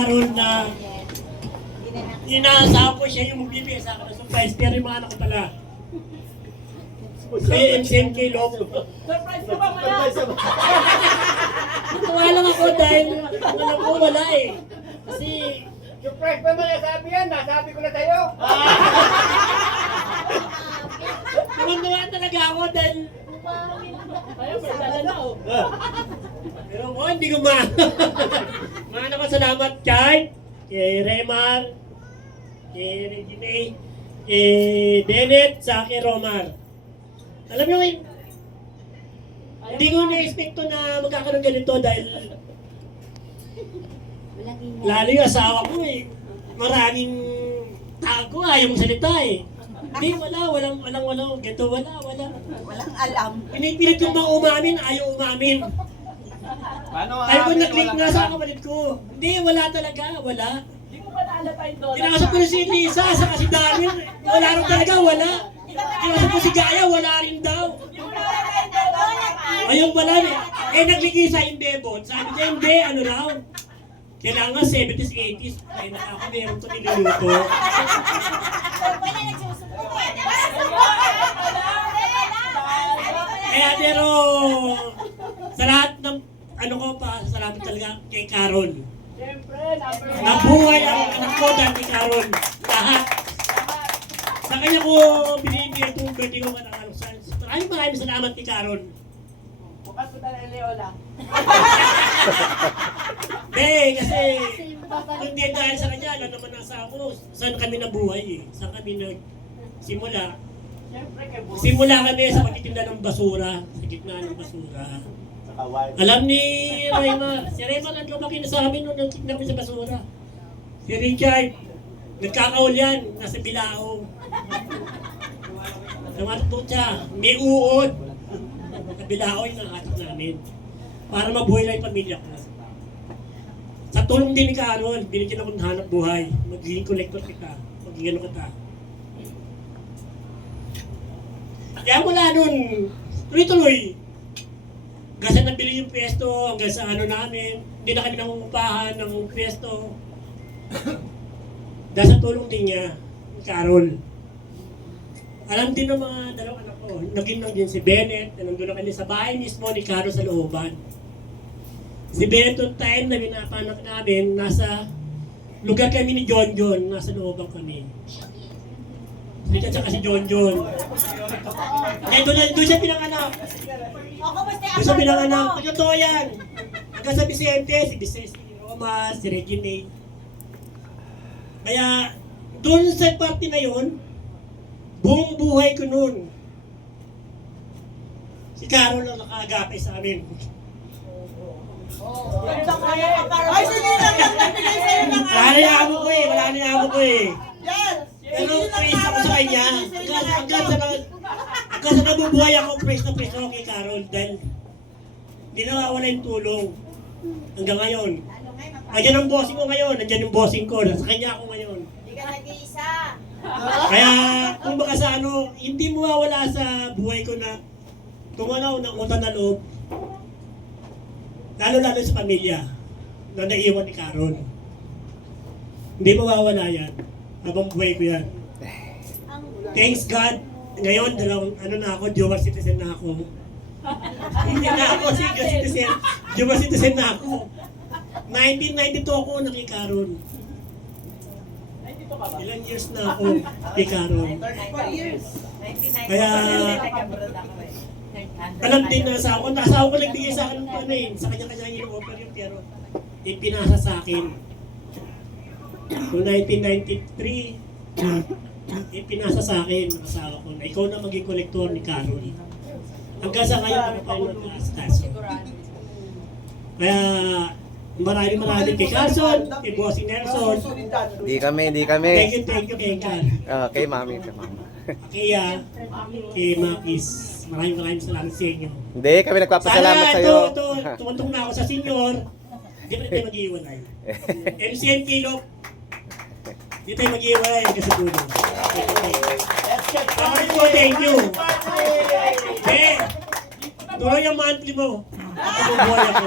Karoon na inaasahan ko siya yung magbibigay sa akin ng surprise, pero yung mga anak ko pala. Kaya MCMK Love. Surprise ka ba, Maya? Natuwa lang ako dahil alam ko wala eh. Kasi Surprise pa man sabi yan, nasabi ko na sa'yo. naman talaga ako dahil Ayaw, may dala na, oh. pero ako hindi ko Maano ko salamat kay Remar, kay Regine, kay Denet, sa kay Romar. Alam nyo, hindi ko na-expecto na magkakaroon ganito dahil lalo yung asawa ko eh. Maraming tago, ayaw mong salita eh. Hindi, walang, ganito, wala. Walang alam. Pinipilit yung mga umamin, ayaw umamin. Paano Ayaw ko na-click nga sa kapatid ko. Hindi, wala talaga, wala. Hindi ko ba naalala yung doon? Kinakasap ko na si Lisa, saka si Darwin, wala rin talaga, wala. Kinakasap ko si Gaya, wala rin daw. Ayun pala, nagligisa yung bebot. Sabi niya, hindi, ano raw. Kailangan 70s, 80s. Ay, ako meron ito niluluto. Kaya pero, sa lahat ng ano ko pa, salamat talaga kay Caron. Siyempre, number one. Nabuhay ang anak ko dahil kay Caron. Lahat. Sa kanya ko binibigay itong birthday ko kanang maraming salamat kay Caron. Bukas ko na Leola. Kasi hindi dahil sa kanya, alam naman ang asawa ko, saan kami nabuhay eh. Saan kami nagsimula. Siyempre, kay Bruce. Simula kami sa pagtitinda ng basura, sa gitna ng basura. Alam ni Raymar, si Raymar ang lumaki na sa amin nung nagtitinda kami sa basura. Si Richard, nagkakaul yan, nasa Bilao. Namatpo siya, may uod. Sa Bilao yung nakatak namin. Para mabuhay lang yung pamilya ko. Sa tulong din ni Carol, binigyan ako ng hanap buhay. Magiging collector kita. Magiging ano kita. Kaya mula nun, tuloy-tuloy. Hanggang sa nabili yung pwesto, hanggang sa ano namin, hindi na kami nangungupahan ng pwesto. Dahil sa tulong din niya, ni Carol. Alam din ng mga dalawang anak ko, naging lang din si Bennett, na nandun na kami sa bahay mismo ni Carol sa looban. Si Bennett yung time na pinapanak namin, nasa lugar kami ni John John, nasa looban kami. Hindi ka si John John. Eh, doon siya pinanganak. Doon siya pinanganak. Totoo yan. Hanggang sa Vicente, si Roma, si Regine. Kaya, doon sa party na yun, buong buhay ko noon. Si Carol lang nakaagapay sa amin. Ay, sino lang nagbibigay sa'yo ng Wala na yung amo ko eh. Yan! Pero praise ako sa kanya. Hanggang sa nabubuhay ako, praise na praise ako kay Carol dahil hindi nawawala yung tulong. Hanggang ngayon. Nandiyan ang bossing ko ngayon, nandiyan yung bossing ko, nasa kanya ako ngayon. Hindi ka nag-iisa. Kaya kung baka sa ano, hindi mawawala sa buhay ko na tumanaw ng utang na loob. Lalo-lalo sa pamilya na naiwan ni Carol. Hindi mawawala yan. Habang buhay ko yan. Thanks God. Ngayon, dual citizen na ako. Hindi na ako single citizen. Dual citizen na ako. 1992 ako kay Carol. Ilang years na ako kay Carol. 4 years. Kaya, alam din na asawa ko. Asawa ko nagbigay sa akin ng ano eh. Sa kanya-kanya yung offer yung pero ipinasa sa akin. Noong 1993, ipinasa sa akin ng asawa ko na ikaw na maging kolektor ni Carol. Hanggang sa ngayon, ano pa yung nag-astas. Kaya, maraming kay Carson, kay Bossing Nelson. Di kami. Thank you kay Carl. Kay mami, kay mama. Kay Makis. Maraming salamat sa inyo. Hindi, kami nagpapasalamat sa iyo. Ito, tumutong na ako sa senior. Hindi pa tayo mag-iiwalay. MCN Kilo. Hindi tayo mag-iiwalay kasi tulong. Thank you. Tuloy ang monthly mo. Ako buhay ako.